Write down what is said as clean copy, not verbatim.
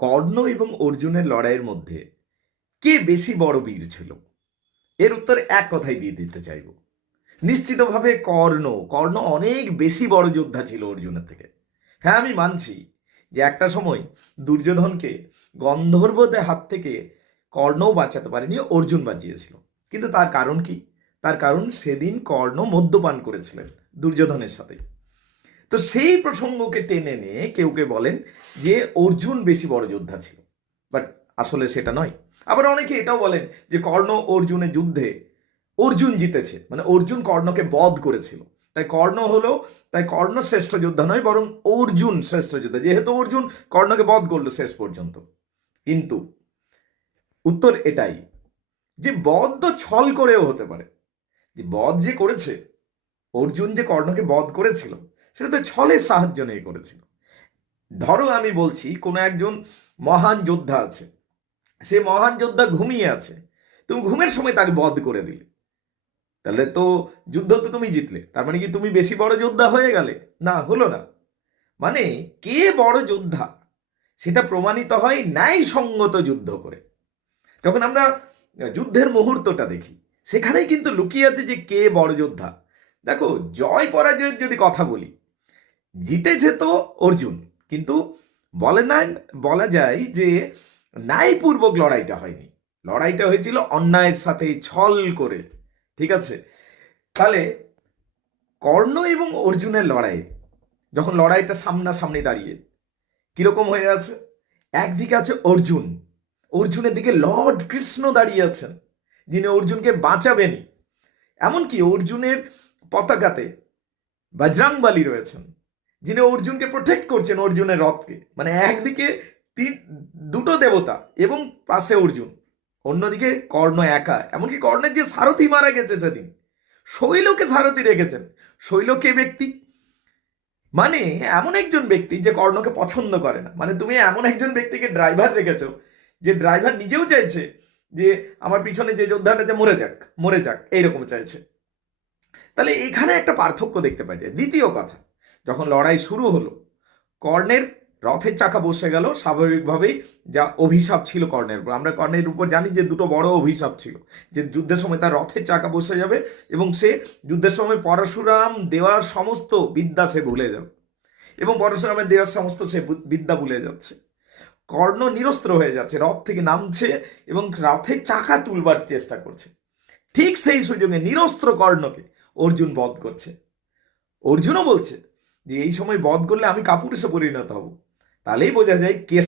কর্ণ এবং অর্জুনের লড়াইয়ের মধ্যে কে বেশি বড় বীর ছিল? এর উত্তর এক কথাই দিয়ে দিতে চাইব। নিশ্চিতভাবে কর্ণ অনেক বেশি বড় যোদ্ধা ছিল অর্জুনের থেকে। হ্যাঁ, আমি মানছি যে একটা সময় দুর্যোধনকে গন্ধর্বদের হাত থেকে কর্ণও বাঁচাতে পারেনি, অর্জুন বাঁচিয়েছিল। কিন্তু তার কারণ কি? তার কারণ সেদিন কর্ণ মদ্যপান করেছিলেন দুর্যোধনের সাথে। তো সেই প্রসঙ্গকে টেনে নিয়ে কেউ কেউ বলেন যে অর্জুন বেশি বড় যোদ্ধা ছিল, বাট আসলে সেটা নয়। আবার অনেকে এটাও বলেন যে কর্ণ অর্জুনের যুদ্ধে অর্জুন জিতেছে, মানে অর্জুন কর্ণকে বধ করেছিল, তাই কর্ণ শ্রেষ্ঠ যোদ্ধা নয়, বরং অর্জুন শ্রেষ্ঠ যোদ্ধা, যেহেতু অর্জুন কর্ণকে বধ করলো শেষ পর্যন্ত। কিন্তু উত্তর এটাই যে বধ তো ছল করেও হতে পারে। যে বধ যে করেছে, অর্জুন যে কর্ণকে বধ করেছিল, সেটা তো ছলের সাহায্য নিয়ে করেছিল। ধরো আমি বলছি কোনো একজন মহান যোদ্ধা আছে, সে মহান যোদ্ধা ঘুমিয়ে আছে, তুমি ঘুমের সময় তাকে বধ করে দিলে, তাহলে তো যুদ্ধ তো তুমি জিতলে। তার মানে কি তুমি বেশি বড় যোদ্ধা হয়ে গেলে? না, হলো না। মানে কে বড় যোদ্ধা সেটা প্রমাণিত হয় ন্যায়সঙ্গত যুদ্ধ করে। যখন আমরা যুদ্ধের মুহূর্তটা দেখি, সেখানেই কিন্তু লুকিয়ে আছে যে কে বড় যোদ্ধা। দেখো, জয় পরাজয়ের যদি কথা বলি, জিতেছে তো অর্জুন, কিন্তু বলা যায় যে ন্যায়পূর্বক লড়াইটা হয়নি। লড়াইটা হয়েছিল অন্যায়ের সাথে ছল করে। ঠিক আছে, তাহলে কর্ণ এবং অর্জুনের লড়াই, যখন লড়াইটা সামনাসামনি দাঁড়িয়ে কিরকম হয়ে আছে, একদিকে আছে অর্জুন, অর্জুনের দিকে লর্ড কৃষ্ণ দাঁড়িয়ে আছেন, যিনি অর্জুনকে বাঁচাবেন। এমনকি অর্জুনের পতাকাতে বজরংবলী রয়েছেন, যিনি অর্জুনকে প্রোটেক্ট করছেন, অর্জুনের রথকে। মানে একদিকে দুটো দেবতা এবং পাশে অর্জুন, অন্যদিকে কর্ণ একা। এমনকি কর্ণের যে সারথি মারা গেছে সেদিন, শৈলকে সারথি রেখেছেন। শৈল কে ব্যক্তি? মানে এমন একজন ব্যক্তি যে কর্ণকে পছন্দ করে না। মানে তুমি এমন একজন ব্যক্তিকে ড্রাইভার রেখেছো, যে ড্রাইভার নিজেও চাইছে যে আমার পিছনে যে যোদ্ধাটা যে মরে যাক এইরকম চাইছে। তাহলে এখানে একটা পার্থক্য দেখতে পাই যায়। দ্বিতীয় কথা, যখন লড়াই শুরু হলো, কর্ণের রথের চাকা বসে গেল স্বাভাবিকভাবেই। যা অভিশাপ ছিল কর্ণের উপর, আমরা কর্ণের উপর জানি যে দুটো বড় অভিশাপ ছিল, যে যুদ্ধের সময় তার রথের চাকা বসে যাবে এবং সে যুদ্ধের সময় পরশুরাম দেওয়ার সমস্ত বিদ্যা সে ভুলে যাবে, এবং পরশুরামের দেওয়ার সমস্ত সে বিদ্যা ভুলে যাচ্ছে। কর্ণ নিরস্ত্র হয়ে যাচ্ছে, রথ থেকে নামছে এবং রথের চাকা তুলবার চেষ্টা করছে। ঠিক সেই সুযোগে নিরস্ত্র কর্ণকে অর্জুন বধ করছে। অর্জুনও বলছে যে এই সময় বধ করলে আমি কাপুরুষে পরিণত হব। তাহলেই বোঝা যায় কে